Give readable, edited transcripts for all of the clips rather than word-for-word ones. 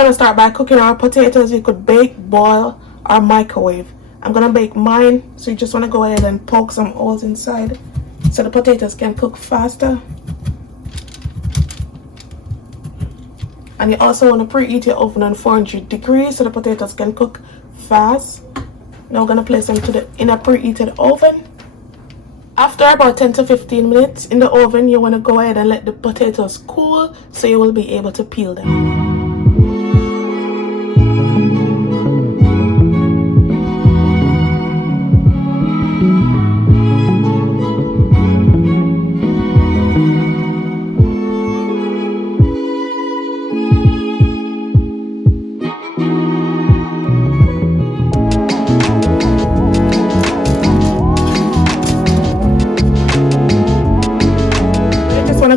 going to start by cooking our potatoes. You could bake, boil, or microwave. I'm going to bake mine, so you just want to go ahead and poke some holes inside so the potatoes can cook faster. And you also want to preheat your oven on 400 degrees so the potatoes can cook fast. Now we're going to place them in a preheated oven. After about 10 to 15 minutes in the oven, you want to go ahead and let the potatoes cool so you will be able to peel them.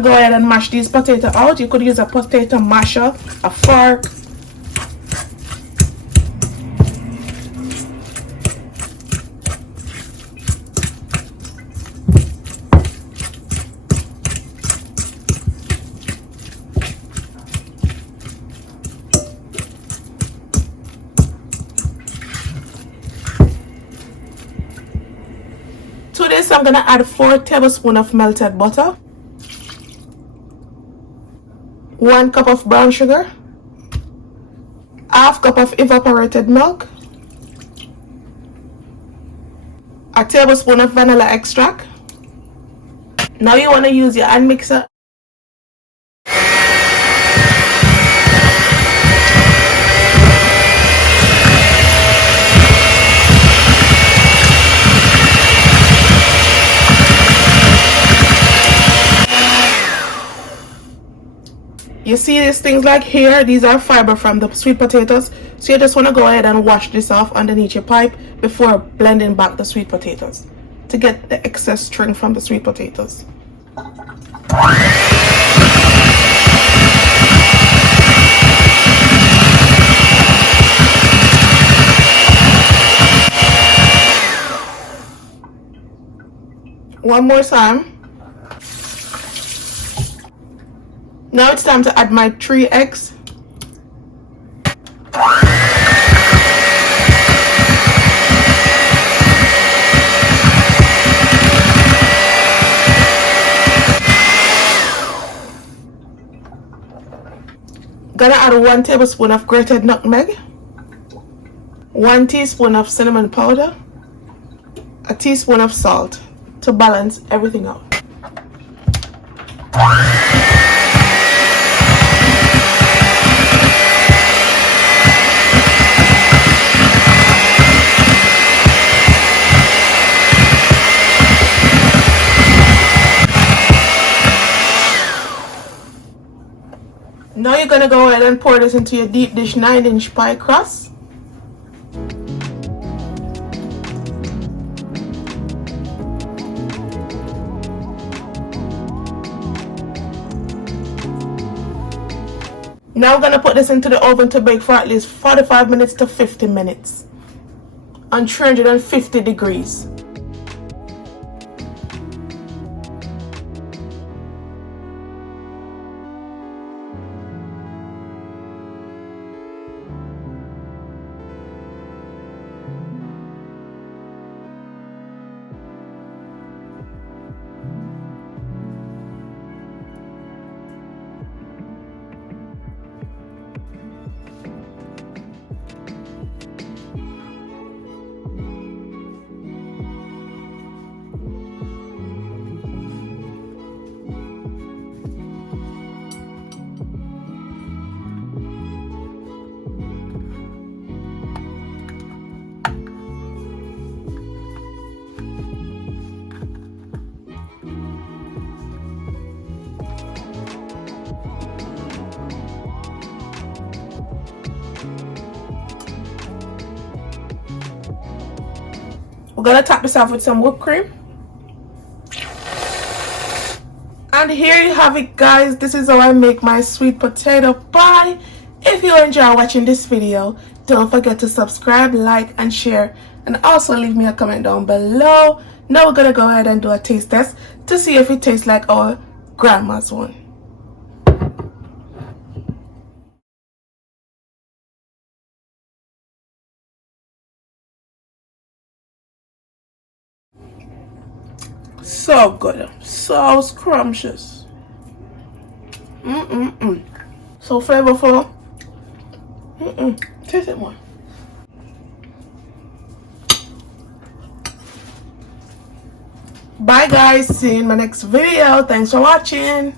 Go ahead and mash these potatoes out. You could use a potato masher, a fork. To this, I'm gonna add 4 tablespoons of melted butter, 1 cup of brown sugar, half cup of evaporated milk, a tablespoon of vanilla extract. Now you want to use your hand mixer. You see these things like here, these are fiber from the sweet potatoes, so you just want to go ahead and wash this off underneath your pipe before blending back the sweet potatoes to get the excess string from the sweet potatoes. One more time. Now it's time to add my 3 eggs. Gonna add 1 tablespoon of grated nutmeg, 1 teaspoon of cinnamon powder, a teaspoon of salt to balance everything out. Now you're gonna go ahead and pour this into your deep dish 9-inch pie crust. Now we're gonna put this into the oven to bake for at least 45 minutes to 50 minutes on 350 degrees. We're gonna top this off with some whipped cream. And here you have it, guys. This is how I make my sweet potato pie. If you enjoy watching this video, don't forget to subscribe, like, and share, and also leave me a comment down below. Now we're gonna go ahead and do a taste test to see if it tastes like our grandma's one. So good. So scrumptious. So flavorful. Taste it more. Bye guys. See you in my next video. Thanks for watching.